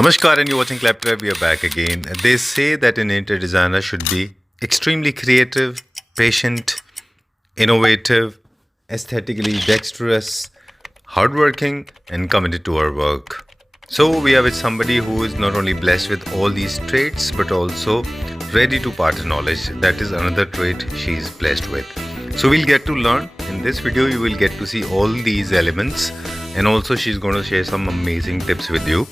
Namaskar, and you're watching Claptrap. We are back again. They say that an interior designer should be extremely creative, patient, innovative, aesthetically dexterous, hardworking, and committed to our work. So, we are with somebody who is not only blessed with all these traits but also ready to part knowledge. That is another trait she is blessed with. So, we'll get to learn. In this video, you will get to see all these elements, and also, she's going to share some amazing tips with you.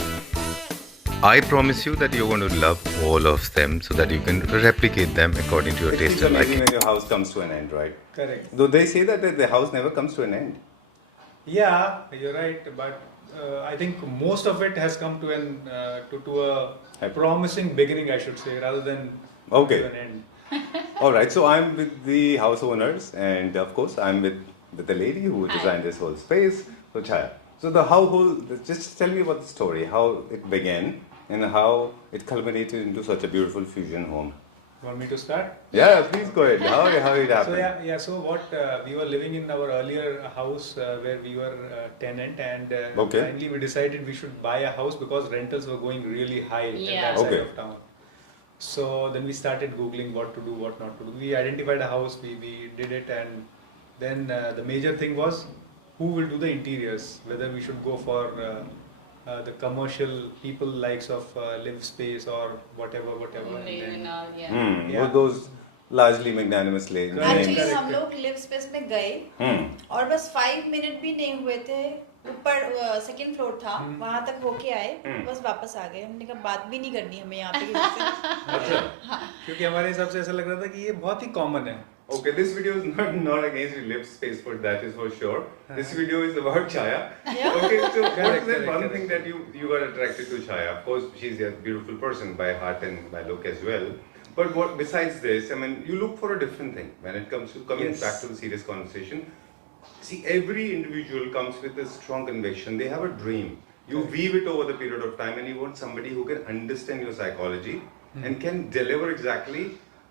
I promise you that you're going to love all of them so that you can replicate them according to your taste and liking. When your house comes to an end, right? Correct. Though they say that the house never comes to an end. Yeah, you're right. But I think most of it has come to a promising beginning, I should say, rather than Okay. to an end. All right. So I'm with the house owners, and of course I'm with the lady who designed this whole space. So Chaya. So just tell me about the story, how it began, and how it culminated into such a beautiful fusion home. Want me to start? Yeah, please go ahead. How it happened? So what we were living in our earlier house where we were tenant, and Okay. finally we decided we should buy a house because rentals were going really high in Yeah. that side Okay. of town. So then we started googling what to do, what not to do. We identified a house, we did it, and then the major thing was who will do the interiors, whether we should go for the commercial people likes of live space or whatever. And then, Yeah. Those largely magnanimous names. Correct. Actually हम लोग live space में गए और बस 5 minute भी नहीं हुए थे, ऊपर सेकंड फ्लोर था, वहां तक होके आए, बस वापस आ गए। हमने कहा बात भी नहीं करनी हमें यहाँ पे किसी से। अच्छा। क्योंकि हमारे हिसाब से ऐसा लग रहा था कि ये बहुत ही कॉमन है। Okay, this video is not against the live space, for that is for sure. This video is about Chaya. Yeah. Okay, so what's Correct, that one correct. thing that you got attracted to Chaya? Of course, she's a beautiful person by heart and by look as well. But what besides this, I mean, you look for a different thing when it comes to coming Yes. back to the serious conversation. See, every individual comes with a strong conviction. They have a dream. You weave it over the period of time, and you want somebody who can understand your psychology and can deliver exactly.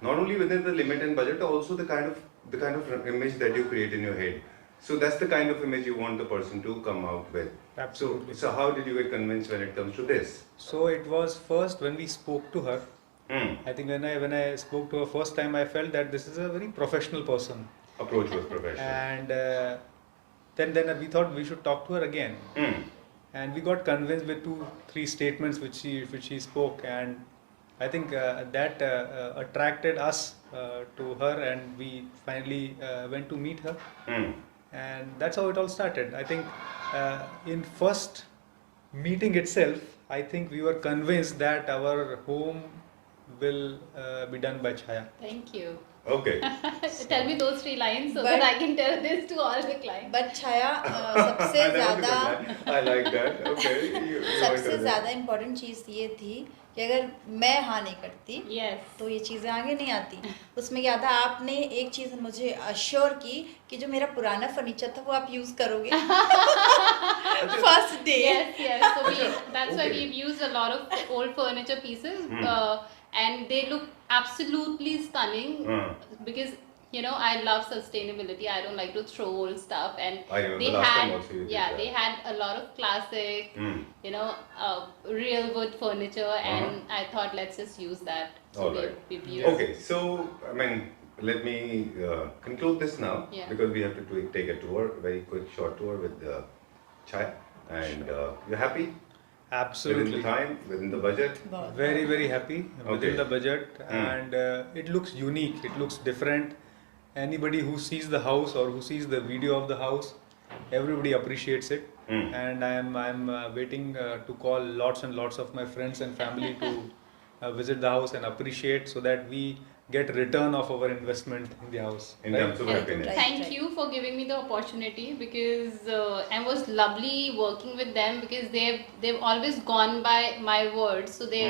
Not only within the limit and budget, also the kind of image that you create in your head. So that's the kind of image you want the person to come out with. Absolutely. So how did you get convinced when it comes to this? So it was first when we spoke to her. I think when I spoke to her first time, I felt that this is a very professional person, Approach was professional. and then we thought we should talk to her again. And we got convinced with 2-3 statements which she spoke, and I think that attracted us to her, and we finally went to meet her, and that's how it all started. I think in first meeting itself, I think we were convinced that our home will be done by Chaya. Thank you. Okay. Tell me those 3 lines so But- that I can tell this to all the clients. But Chhaya सबसे ज्यादा I like that. Okay. You want सबसे to- ज्यादा important चीज ये थी कि अगर मैं हाँ नहीं करती Yes. तो ये चीज़ें आगे नहीं आती। उसमें क्या था, आपने एक चीज़ मुझे अश्योर की कि जो मेरा पुराना फर्नीचर था वो आप यूज़ करोगे first day. Yes. So that's why Okay. we've used a lot of old furniture pieces, and they look absolutely stunning because I love sustainability. I don't like to throw old stuff, and I remember they last had time also you did that. they had a lot of classic, real wood furniture, and I thought let's just use that. So All right. we've used. Okay, so I mean, let me conclude this now, Yeah. because we have to take a tour, very quick short tour with Chaya, and you're happy within Absolutely. the time, within the budget. Very, very happy Okay. within the budget, and it looks unique, it looks different. Anybody who sees the house or who sees the video of the house, everybody appreciates it. And I'm waiting to call lots and lots of my friends and family to visit the house and appreciate, so that we get return of our investment in the house. In Right? terms of Right. happiness. Right. Thank you for giving me the opportunity, because it was lovely working with them, because they've always gone by my words. So they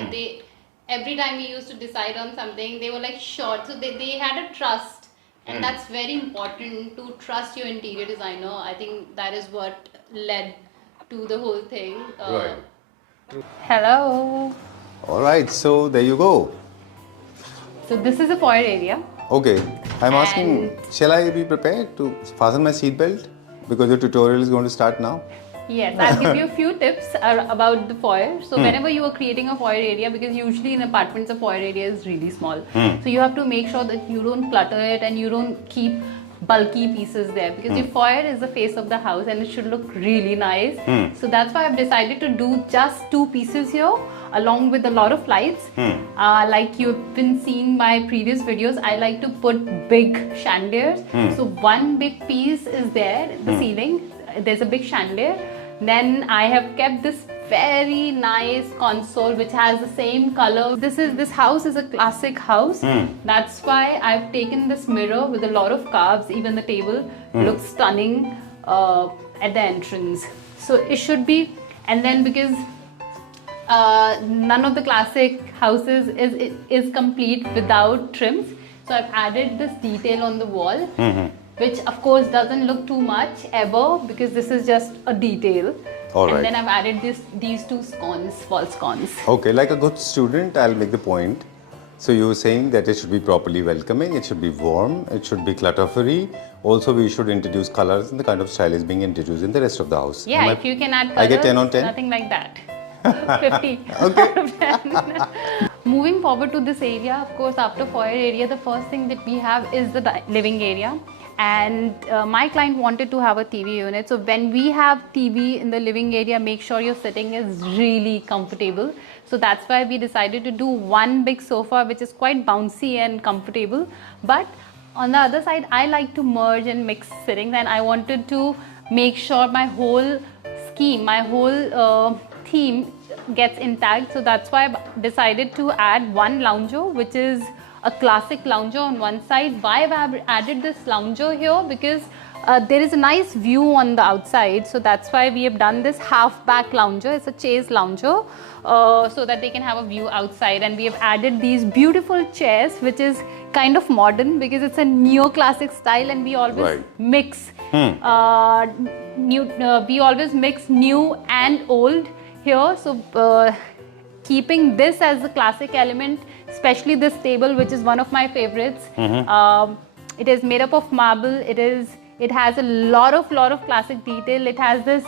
every time we used to decide on something, they were like sure. So they had a trust, and that's very important, to trust your interior designer. I think that is what led to the whole thing. Right. Hello. All right, so there you go. So this is a foyer area. Okay, I'm asking, shall I be prepared to fasten my seatbelt? Because your tutorial is going to start now. Yes, I'll give you a few tips about the foyer. So whenever you are creating a foyer area, because usually in apartments the foyer area is really small, so you have to make sure that you don't clutter it and you don't keep bulky pieces there, because your foyer is the face of the house and it should look really nice. So that's why I've decided to do just 2 pieces here along with a lot of lights. Like you've been seeing my previous videos, I like to put big chandeliers. So one big piece is there, the ceiling, there's a big chandelier. Then I have kept this very nice console which has the same color. This house is a classic house. That's why I've taken this mirror with a lot of carves. Even the table looks stunning at the entrance. So it should be, and then because none of the classic houses is complete without trims, so I've added this detail on the wall, which of course doesn't look too much ever, because this is just a detail. All right. And then I've added these 2 scones, wall scones. Okay, like a good student, I'll make the point. So you were saying that it should be properly welcoming, it should be warm, it should be clutter-free. Also, we should introduce colors and the kind of style is being introduced in the rest of the house. Yeah, if you can add colors, I get 10 on 10? nothing like that. 50. Okay. Moving forward to this area, of course, after foyer area, the first thing that we have is the living area. And my client wanted to have a TV unit. So when we have TV in the living area, make sure your sitting is really comfortable. So that's why we decided to do one big sofa, which is quite bouncy and comfortable. But on the other side, I like to merge and mix sittings, and I wanted to make sure my whole scheme, my whole theme gets intact. So that's why I decided to add one lounger, which is a classic lounger on one side. Why have I added this lounger here? Because there is a nice view on the outside, so that's why we have done this half back lounger. It's a chaise lounger, so that they can have a view outside. And we have added these beautiful chairs, which is kind of modern because it's a neoclassic style, and we always mix we always mix new and old here. So keeping this as a classic element, especially this table, which is one of my favorites. It is made up of marble. It has a lot of classic detail. It has this,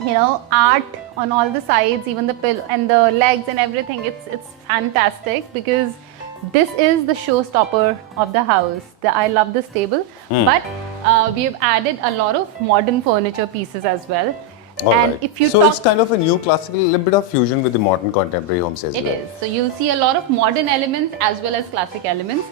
art on all the sides, even the pillow and the legs and everything. It's fantastic because this is the showstopper of the house. I love this table, but we have added a lot of modern furniture pieces as well. If you it's kind of a new classical, a little bit of fusion with the modern contemporary homes as well. It is. So you'll see a lot of modern elements as well as classic elements.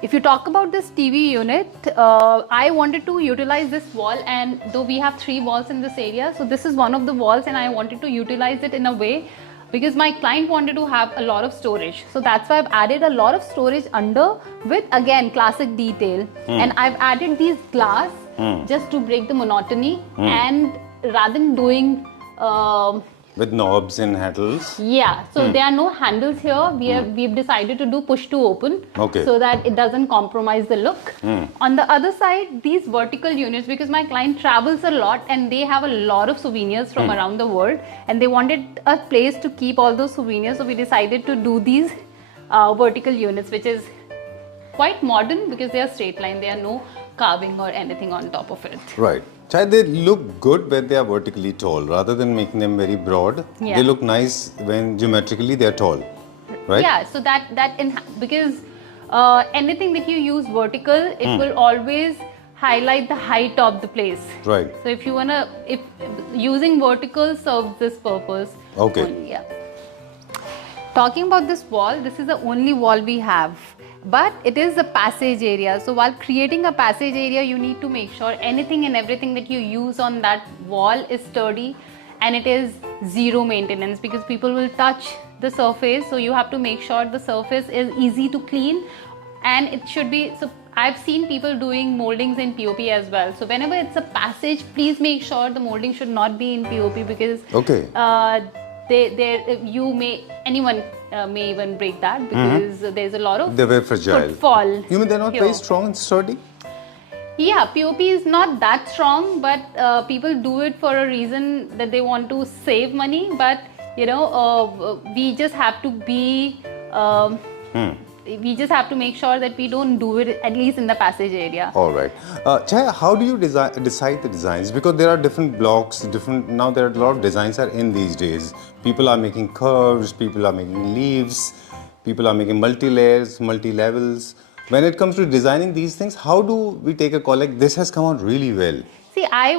If you talk about this TV unit, I wanted to utilize this wall, and though we have 3 walls in this area, so this is one of the walls, and I wanted to utilize it in a way because my client wanted to have a lot of storage. So that's why I've added a lot of storage under with, again, classic detail. And I've added these glass just to break the monotony, and rather than doing with knobs and handles. Yeah, so there are no handles here. We've decided to do push to open, so that it doesn't compromise the look. On the other side, these vertical units, because my client travels a lot and they have a lot of souvenirs from around the world, and they wanted a place to keep all those souvenirs, so we decided to do these vertical units, which is quite modern because they are straight line. There are no carving or anything on top of it. Right. They look good when they are vertically tall rather than making them very broad. Yeah. They look nice when geometrically they are tall, right? Yeah, so because anything that you use vertical, it will always highlight the height of the place. Right. So if using vertical serves this purpose. Okay. Only, yeah. Talking about this wall, this is the only wall we have. But it is a passage area. So while creating a passage area, you need to make sure anything and everything that you use on that wall is sturdy, and it is zero maintenance because people will touch the surface. So you have to make sure the surface is easy to clean, and it should be. So I've seen people doing moldings in POP as well. So whenever it's a passage, please make sure the molding should not be in POP because anyone may even break that because there's a lot of they were fragile. Footfall. You mean they're not here. very strong and sturdy? Yeah, POP is not that strong, but people do it for a reason that they want to save money. But we just have to be we just have to make sure that we don't do it at least in the passage area. All right. Chaya, how do you decide the designs? Because there are different blocks, now there are a lot of designs are in these days. People are making curves, people are making leaves, people are making multi-layers, multi-levels. When it comes to designing these things, how do we take a call like this has come out really well? See, I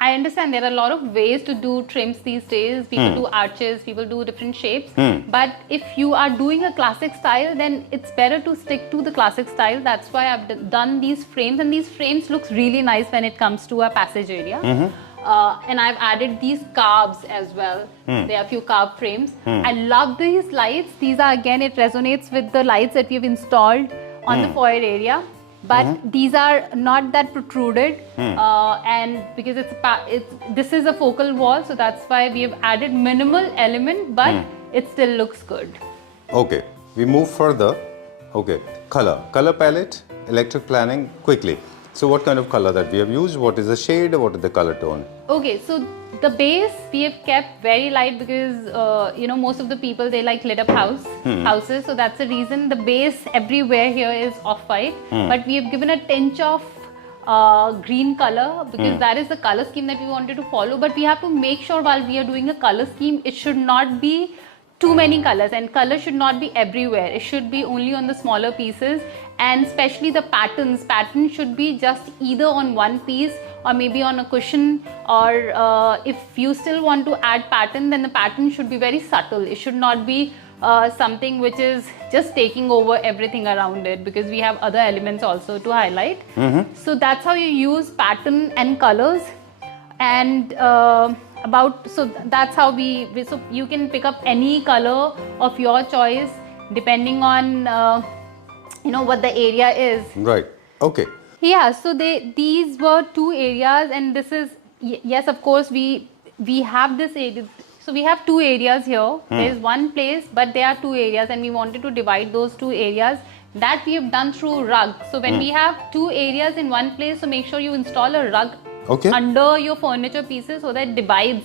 understand there are a lot of ways to do trims these days. People do arches, people do different shapes. But if you are doing a classic style, then it's better to stick to the classic style. That's why I've done these frames, and these frames looks really nice when it comes to a passage area. And I've added these carbs as well. There are a few carb frames. I love these lights. These are, again, it resonates with the lights that we've installed on the foyer area. But these are not that protruded, and because this is a focal wall, so that's why we have added minimal element, but it still looks good. Okay, we move further. Okay, color palette, electric planning, quickly. So what kind of color that we have used? What is the shade? What is the color tone? Okay, so the base we have kept very light because most of the people, they like lit up houses, so that's the reason the base everywhere here is off-white, but we have given a tinge of green color because that is the color scheme that we wanted to follow. But we have to make sure while we are doing a color scheme, it should not be too many colors, and color should not be everywhere. It should be only on the smaller pieces, and especially the patterns should be just either on one piece or maybe on a cushion, or if you still want to add pattern, then the pattern should be very subtle. It should not be something which is just taking over everything around it, because we have other elements also to highlight. So that's how you use pattern and colors. And so that's how so you can pick up any color of your choice depending on what the area is. Right. Okay. Yeah, so these were two areas, and this is, yes, of course, we have this area. So we have two areas here. There is one place, but there are two areas, and we wanted to divide those two areas. That we have done through rug. So when we have two areas in one place, so make sure you install a rug under your furniture pieces so that it divides.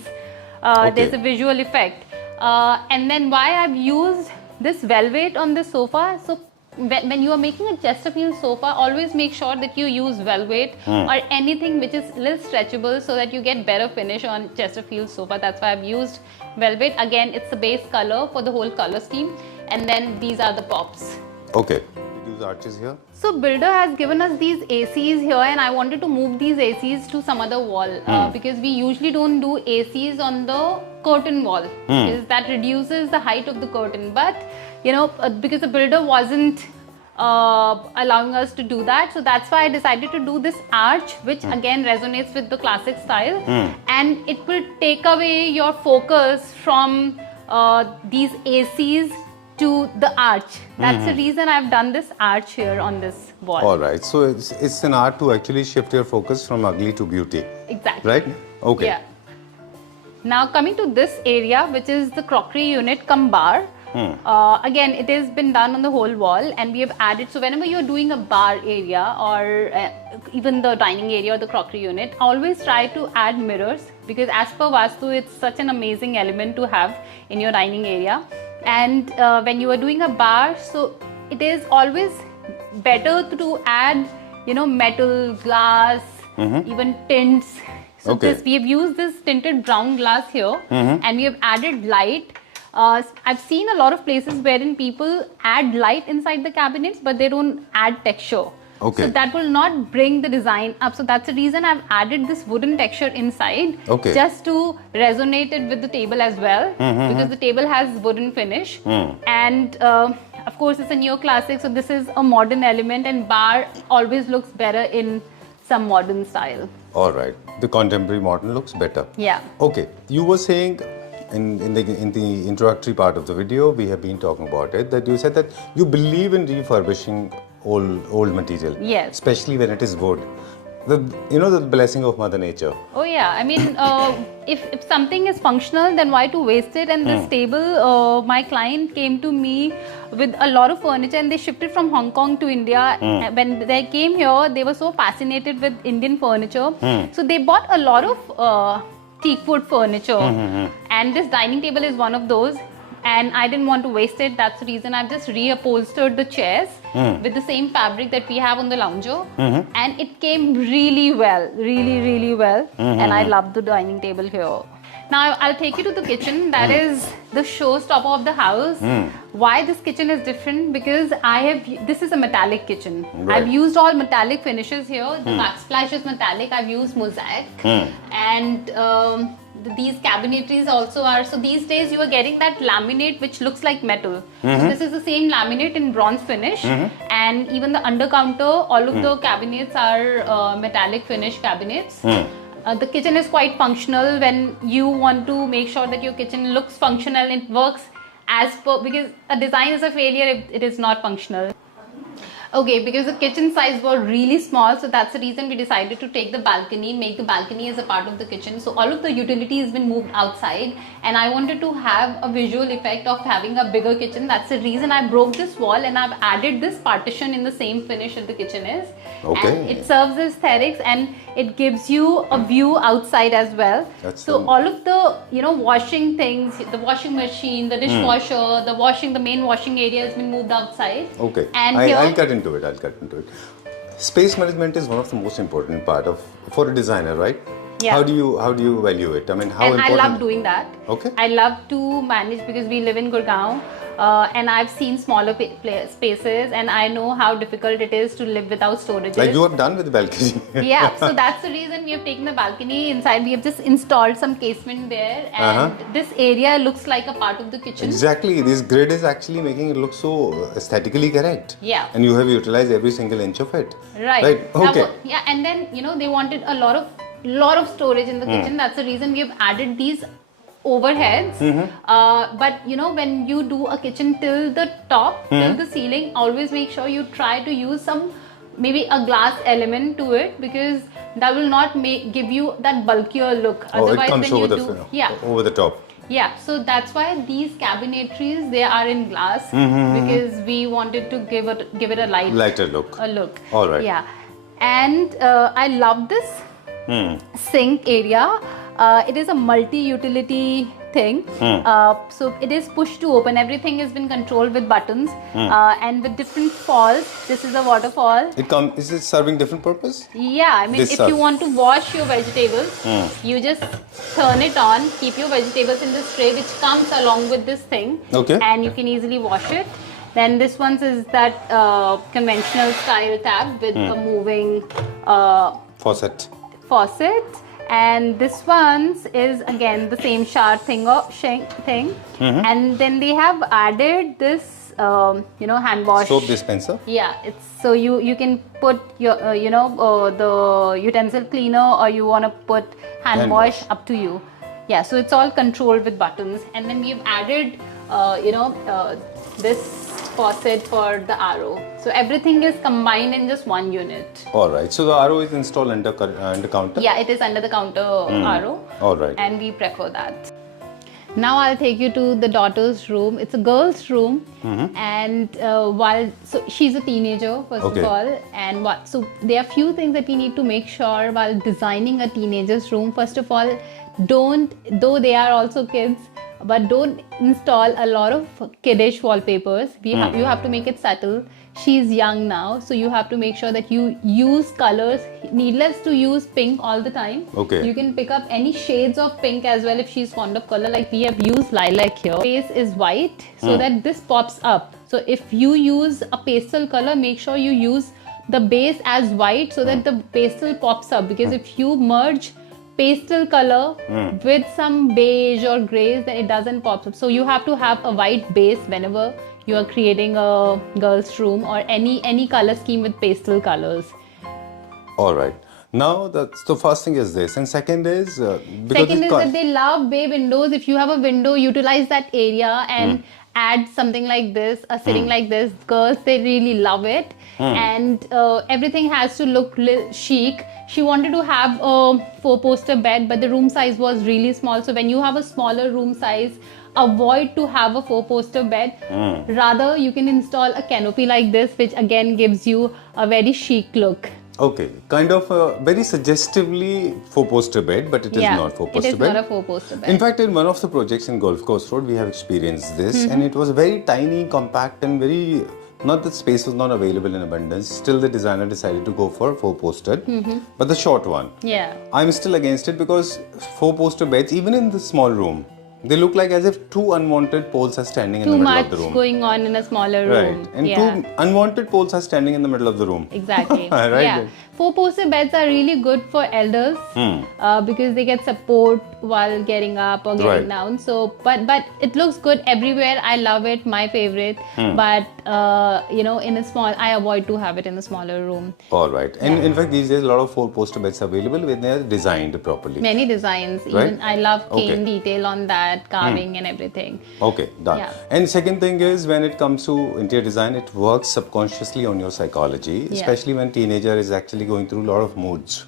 There's a visual effect. And then why I've used this velvet on the sofa. So when you are making a Chesterfield sofa, always make sure that you use velvet or anything which is a little stretchable so that you get better finish on Chesterfield sofa. That's why I've used velvet. Again, it's the base color for the whole color scheme. And then these are the pops. Okay. We use arches here. So builder has given us these ACs here, and I wanted to move these ACs to some other wall because we usually don't do ACs on the curtain wall because that reduces the height of the curtain. But because the builder wasn't allowing us to do that, so that's why I decided to do this arch, which again resonates with the classic style, and it will take away your focus from these ACs to the arch. That's the reason I've done this arch here on this wall. All right. So it's an art to actually shift your focus from ugly to beauty. Exactly. Right? Okay. Yeah. Now coming to this area, which is the crockery unit cum bar. Again, it has been done on the whole wall, and we have added, so whenever you're doing a bar area or even the dining area or the crockery unit, always try to add mirrors, because as per Vastu, it's such an amazing element to have in your dining area. And when you are doing a bar, so it is always better to add metal, glass, even tints. So we have used this tinted brown glass here, and we have added light. I've seen a lot of places wherein people add light inside the cabinets, but they don't add texture. So that will not bring the design up. So that's the reason I've added this wooden texture inside, just to resonate it with the table as well, because the table has wooden finish. And of course, it's a neoclassic, so this is a modern element, and bar always looks better in some modern style. All right. The contemporary modern looks better. Yeah. Okay. You were saying in the introductory part of the video, we have been talking about it, that you said that you believe in refurbishing old material. Yes. Especially when it is wood. The blessing of Mother Nature. Oh yeah, I mean, if something is functional, then why to waste it? And this table, my client came to me with a lot of furniture, and they shipped it from Hong Kong to India. When they came here, they were so fascinated with Indian furniture. So they bought a lot of teak wood furniture, and this dining table is one of those. and I didn't want to waste it. That's the reason I've just reupholstered the chairs with the same fabric that we have on the lounger, and it came really well, really well. And I love the dining table here. Now I'll take you to the kitchen. That is the showstopper of the house. Why this kitchen is different? Because this is a metallic kitchen. Right. I've used all metallic finishes here. The backsplash is metallic. I've used mosaic, and these cabinetries also are. So these days you are getting that laminate which looks like metal. So this is the same laminate in bronze finish, and even the under counter, all of the cabinets are metallic finish cabinets. The kitchen is quite functional. When you want to make sure that your kitchen looks functional, it works as per, because a design is a failure if it is not functional. Okay, because the kitchen size was really small, so that's the reason we decided to take the balcony, make the balcony as a part of the kitchen. So all of the utilities has been moved outside, and I wanted to have a visual effect of having a bigger kitchen. That's the reason I broke this wall and I've added this partition in the same finish that the kitchen is. Okay. And it serves as aesthetics, and it gives you a view outside as well. So all of the, you know, washing things, the washing machine, the dishwasher, the main washing area has been moved outside. Okay. And I'll cut into it. Space management is one of the most important part for a designer, right? Yeah. How do you value it? I mean, how and important? I love doing that. Okay. I love to manage because we live in Gurgaon, and I've seen smaller spaces, and I know how difficult it is to live without storages. Like you are done with the balcony. Yeah, so that's the reason we have taken the balcony inside. We have just installed some casement there, and this area looks like a part of the kitchen. Exactly. This grid is actually making it look so aesthetically correct. Yeah. And you have utilized every single inch of it. Right. Okay. Yeah, and then, you know, they wanted a lot of storage in the kitchen. That's the reason we have added these overheads. But you know, when you do a kitchen till the top, till the ceiling, always make sure you try to use maybe a glass element to it, because that will not give you that bulkier look. It comes over the top. Yeah, so that's why these cabinetries, they are in glass, because we wanted to give it a lighter look. All right. Yeah, and I love this sink area. It is a multi-utility thing. So it is push to open. Everything has been controlled with buttons, and with different falls. This is a waterfall. Is it serving different purpose? Yeah, I mean, if you want to wash your vegetables, you just turn it on, keep your vegetables in this tray, which comes along with this thing. Okay. And you can easily wash it. Then this one is that conventional style tap with a moving Faucet. And this one is again the same shower thing. And then they have added this hand wash soap dispenser. Yeah, it's so you can put your the utensil cleaner, or you want to put hand wash, up to you. Yeah, so it's all controlled with buttons. And then we've added this faucet for the RO. So everything is combined in just one unit. All right. So the RO is installed under counter? Yeah, it is under the counter RO. All right. And we prefer that. Now I'll take you to the daughter's room. It's a girl's room, and so she's a teenager first of all, and so there are few things that we need to make sure while designing a teenager's room. First of all, though they are also kids, but don't install a lot of kiddish wallpapers. You have to make it subtle. She's young now, so you have to make sure that you use colors. Needless to use pink all the time. Okay. You can pick up any shades of pink as well if she's fond of color. Like we have used lilac here. Base is white, so that this pops up. So if you use a pastel color, make sure you use the base as white so that the pastel pops up. Because if you merge pastel color with some beige or grays, then it doesn't pop up. So you have to have a white base whenever you are creating a girl's room, or any color scheme with pastel colors. All right. Now the first thing is this, and second is that they love bay windows. If you have a window, utilize that area and add something like this, a sitting like this. Girls, they really love it, and everything has to look chic. She wanted to have a 4-poster bed, but the room size was really small. So when you have a smaller room size, avoid to have a 4-poster bed. Rather, you can install a canopy like this, which again gives you a very chic look. Okay, kind of very suggestively four-poster bed, but it is not four-poster it is bed. not a four-poster bed. In fact, in one of the projects in Golf Coast Road, we have experienced this, and it was very tiny, compact, and very. Not that space was not available in abundance. Still, the designer decided to go for four-poster, but the short one. Yeah. I'm still against it because four-poster beds, even in the small room, they look like as if two unwanted poles are standing in the Too middle much of the room. going on in a smaller room. Right, and yeah. two unwanted poles are standing in the middle of the room. Exactly. Right. Yeah. Four-poster beds are really good for elders because they get support while getting up or getting down. So, but it looks good everywhere. I love it. My favorite. But in a small, I avoid to have it in a smaller room. All right, and in fact, these days a lot of four-poster beds available when they are designed properly. Many designs. Right? Even I love cane Okay. detail on that, carving and everything. Okay, done. Yeah. And second thing is when it comes to interior design, it works subconsciously on your psychology, especially when teenager is actually going through a lot of moods.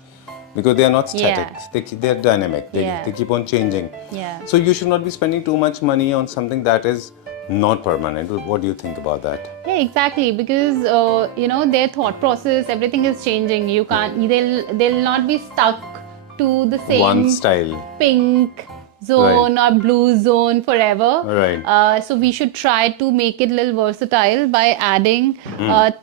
Because they are not static, they are dynamic, they keep on changing. Yeah. So you should not be spending too much money on something that is not permanent. What do you think about that? Yeah, exactly. Because their thought process, everything is changing. You can't. They'll not be stuck to the same One style. pink zone or blue zone forever. Right. So we should try to make it a little versatile by adding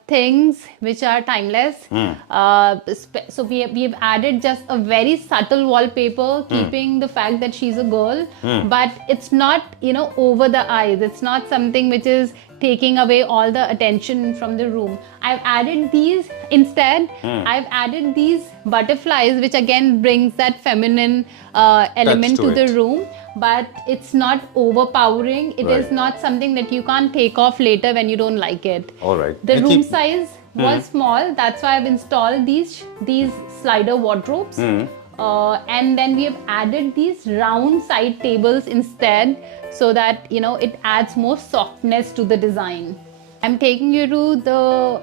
things which are timeless. So we have added just a very subtle wallpaper, keeping the fact that she's a girl, but it's not over the eyes. It's not something which is taking away all the attention from the room. I've added these instead. I've added these butterflies, which again brings that feminine element to the room, but it's not overpowering. It is not something that you can't take off later when you don't like it. All right. The And room size was small. That's why I've installed these slider wardrobes. And then we have added these round side tables instead, so that it adds more softness to the design. I'm taking you to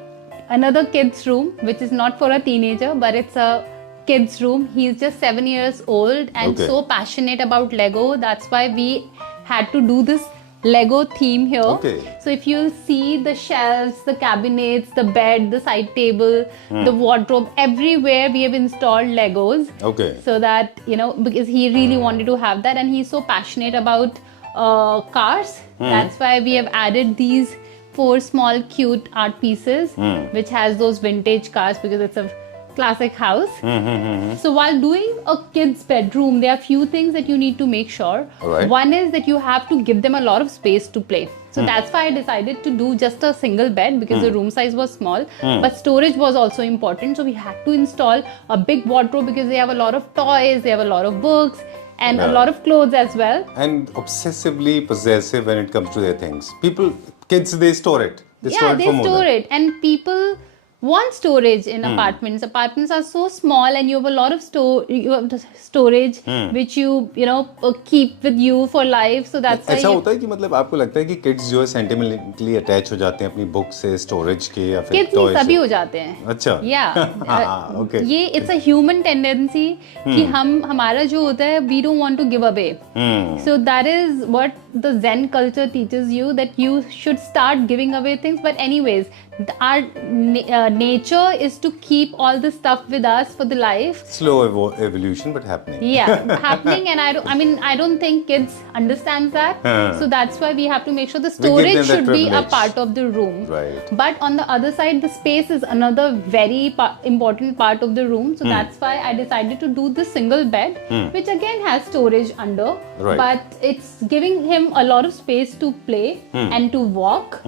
another kid's room, which is not for a teenager, but it's a kid's room. He's just 7 years old and so passionate about Lego. That's why we had to do this Lego theme here. Okay. So if you see the shelves, the cabinets, the bed, the side table, the wardrobe, everywhere we have installed Legos. Okay. So that, because he really wanted to have that, and he's so passionate about cars. That's why we have added these 4 small cute art pieces, which has those vintage cars because it's a classic house. So while doing a kid's bedroom, there are few things that you need to make sure. Right. One is that you have to give them a lot of space to play. So that's why I decided to do just a single bed, because the room size was small, but storage was also important. So we had to install a big wardrobe because they have a lot of toys, they have a lot of books, and a lot of clothes as well. And obsessively possessive when it comes to their things. Kids, they store it. They store it They for more store than- it, and people want storage in apartments. Apartments are so small, and you have a lot of storage which you keep with you for life. So that's why ऐसा होता है कि मतलब आपको लगता है कि kids जो है sentimentally attach हो जाते हैं अपनी book से, storage के या फिर kids toy नहीं, सभी से? हो जाते हैं. अच्छा. Okay. ये it's a human tendency कि हमारा जो होता है, we don't want to give away. So that is what the Zen culture teaches you, that you should start giving away things. But anyways, our nature is to keep all the stuff with us for the life. Slow evolution, but happening. Yeah, happening, and I don't think kids understand that. So that's why we have to make sure the We give them storage that should be a privilege. part of the room. Right. But on the other side, the space is another very important part of the room. So that's why I decided to do the single bed, which again has storage under. Right. But it's giving him a lot of space to play and to walk.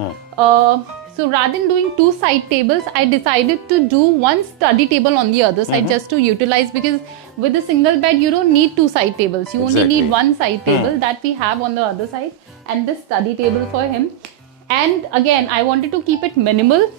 So rather than doing 2 side tables, I decided to do 1 study table on the other side, just to utilize, because with a single bed you don't need 2 side tables. You only need 1 side table that we have on the other side, and this study table for him. And again, I wanted to keep it minimal.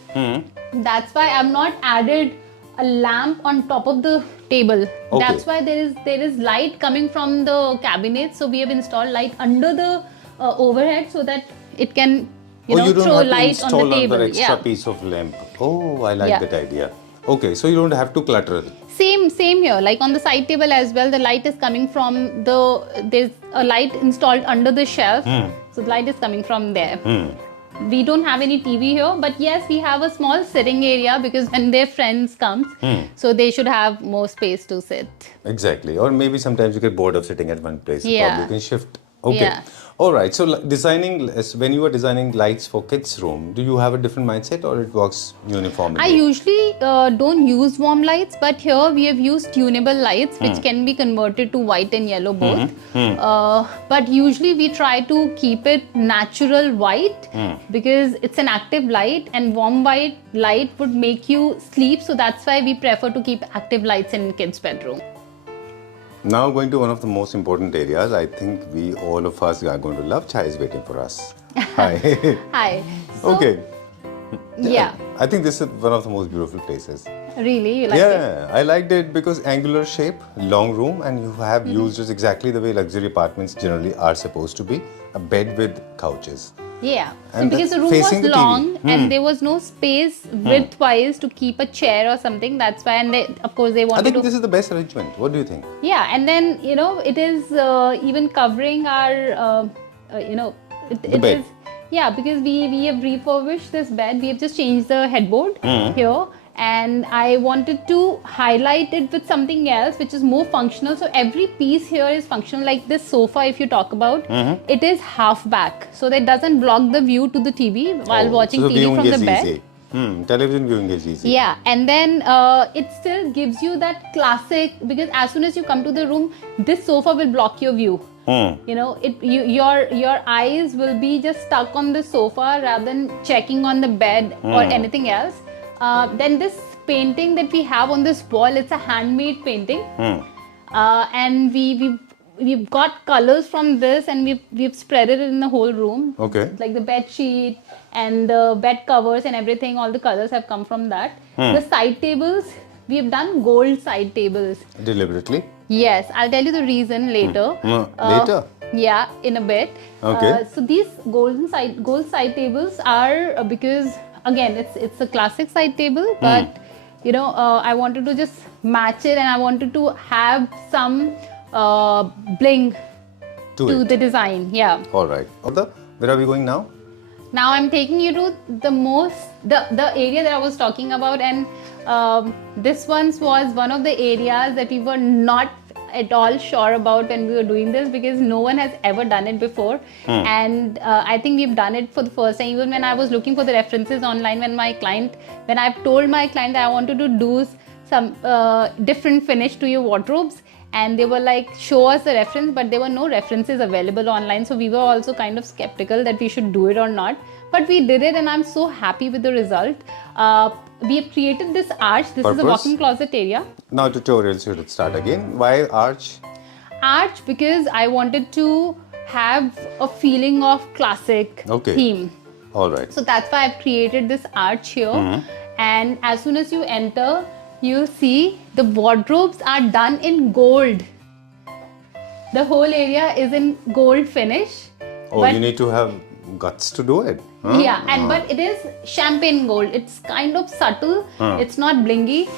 That's why I've not added a lamp on top of the table. Okay. That's why there is light coming from the cabinet. So we have installed light under the overhead, so that it can you don't throw have to light on install the table. another extra piece of lamp. Oh, I like that idea. Okay, so you don't have to clutter. Same here. Like on the side table as well, the light is coming from there's a light installed under the shelf. So the light is coming from there. we don't have any TV here, but yes, we have a small sitting area because when their friends comes, so they should have more space to sit. Exactly. Or maybe sometimes you get bored of sitting at one place. So Yeah. probably you can shift. Okay. Yeah. All right. So when you are designing lights for kids' room, do you have a different mindset or it works uniformly? I usually don't use warm lights, but here we have used tunable lights which can be converted to white and yellow both. But usually we try to keep it natural white because it's an active light, and warm white light would make you sleep. So that's why we prefer to keep active lights in kids' bedroom. Now going to one of the most important areas, I think all of us are going to love. Chai is waiting for us. Hi. Hi. So, Okay. Yeah. I think this is one of the most beautiful places. Really? You like it? Yeah, I liked it because angular shape, long room, and you have used it exactly the way luxury apartments generally are supposed to be. A bed with couches. Yeah. So And because that's the room was facing the TV. long and there was no space width-wise to keep a chair or something. That's why, and of course they I wanted think to. this is the best arrangement. What do you think? Yeah, and then it is even covering our it bed. is. Yeah, because we have refurbished this bed. We have just changed the headboard here, and I wanted to highlight it with something else which is more functional. So every piece here is functional. Like this sofa, if you talk about, it is half back, so that doesn't block the view to the TV while watching so TV viewing from is the bed. easy. Television viewing is easy. Yeah, and then it still gives you that classic, because as soon as you come to the room, this sofa will block your view. Your eyes will be just stuck on the sofa rather than checking on the bed or anything else. Then this painting that we have on this wall, it's a handmade painting, and we've got colors from this, and we've spread it in the whole room. Okay. Like the bed sheet and the bed covers and everything, all the colors have come from that. The side tables, we've done gold side tables. Deliberately. Yes, I'll tell you the reason later. Later? Yeah, in a bit. Okay. So these gold side tables are because again it's a classic side table, but I wanted to just match it, and I wanted to have some bling to the design. Yeah. All right. Where are we going now? Now I'm taking you to the area that I was talking about, and this was one of the areas that we were not at all sure about when we were doing this, because no one has ever done it before, and I think we've done it for the first time. Even when I was looking for the references online, when I've told my client that I wanted to do some different finish to your wardrobes, and they were like, show us the reference, but there were no references available online, so we were also kind of skeptical that we should do it or not, but we did it, and I'm so happy with the result. We have created this arch. This is a walk-in closet area. Now tutorials should start again. Why arch? Arch because I wanted to have a feeling of classic theme. All right. So that's why I've created this arch here, and as soon as you enter, you see the wardrobes are done in gold. The whole area is in gold finish. Oh, you need to have guts to do it. Huh? Yeah, but it is champagne gold. It's kind of subtle. It's not blingy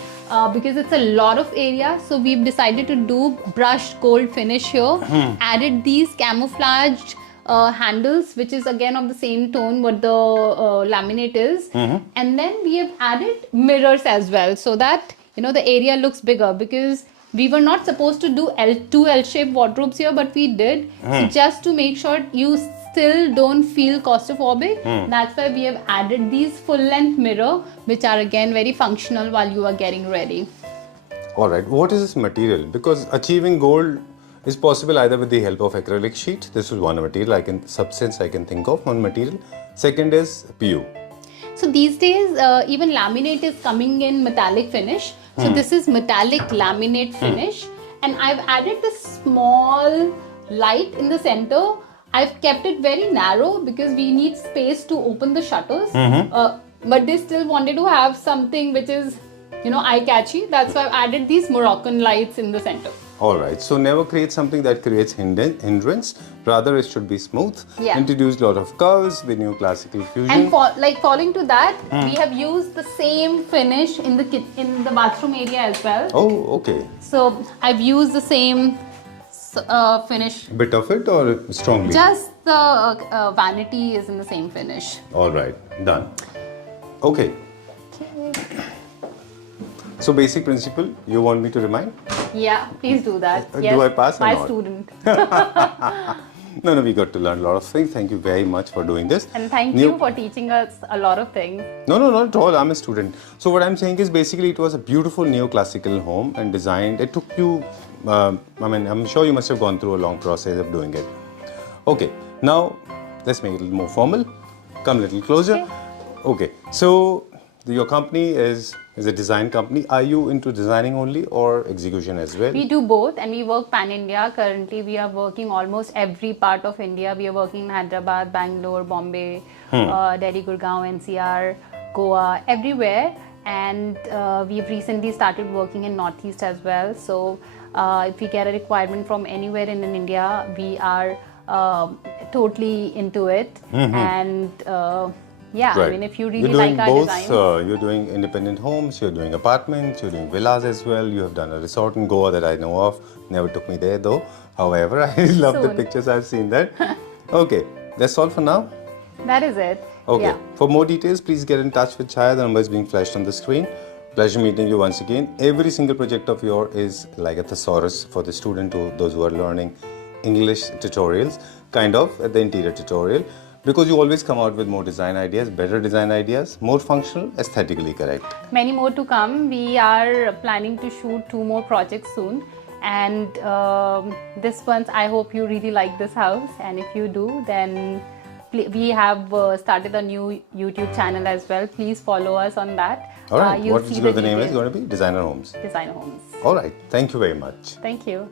because it's a lot of area. So we've decided to do brushed gold finish here. Added these camouflaged handles, which is again of the same tone what the laminate is, and then we have added mirrors as well, so that the area looks bigger, because we were not supposed to do two L-shaped wardrobes here, but we did. So just to make sure you still don't feel claustrophobic, that's why we have added these full-length mirror, which are again very functional while you are getting ready. All right. What is this material? Because achieving gold is possible either with the help of acrylic sheet. This is one material I can think of, one material. Second is PU. So these days even laminate is coming in metallic finish. So this is metallic laminate finish, and I've added this small light in the center. I've kept it very narrow because we need space to open the shutters, but they still wanted to have something which is eye-catchy. That's why I've added these Moroccan lights in the center. All right. So never create something that creates hindrance. Rather, it should be smooth. Yeah. Introduce a lot of curves with Neoclassical fusion. And following to that, we have used the same finish in the bathroom area as well. Oh, okay. So I've used the same finish. Bit of it or strongly? Just the vanity is in the same finish. All right, done. Okay. So basic principle, you want me to remind? Yeah, please do that. Do Yes, I pass or my not? student. No, we got to learn a lot of things. Thank you very much for doing this. And thank Neo- you for teaching us a lot of things. No, not at all. I'm a student. So what I'm saying is basically it was a beautiful neoclassical home and designed. It took you, I'm sure you must have gone through a long process of doing it. Okay, now let's make it a little more formal. Come a little closer. Okay, so your company is a design company. Are you into designing only or execution as well? We do both and we work pan-India. Currently, we are working almost every part of India. We are working in Hyderabad, Bangalore, Bombay, Delhi, Gurgaon, NCR, Goa, everywhere. And we've recently started working in Northeast as well. So if we get a requirement from anywhere in India, we are totally into it. And yeah, Right. I mean, if you really You're doing like our both, designs. you're doing independent homes, you're doing apartments, you're doing villas as well. You have done a resort in Goa that I know of. Never took me there though. However, I love the Soon. pictures. I've seen that. Okay, that's all for now. That is it. Okay. Yeah. For more details, please get in touch with Chaya. The number is being flashed on the screen. Pleasure meeting you once again. Every single project of yours is like a thesaurus for the student, those who are learning English tutorials, kind of at the interior tutorial. Because you always come out with more design ideas, better design ideas, more functional, aesthetically correct. Many more to come. We are planning to shoot 2 more projects soon. And this one, I hope you really like this house. And if you do, then we have started a new YouTube channel as well. Please follow us on that. All right. You'll What see is the name is details. going to be? Designer Homes. Designer Homes. All right. Thank you very much. Thank you.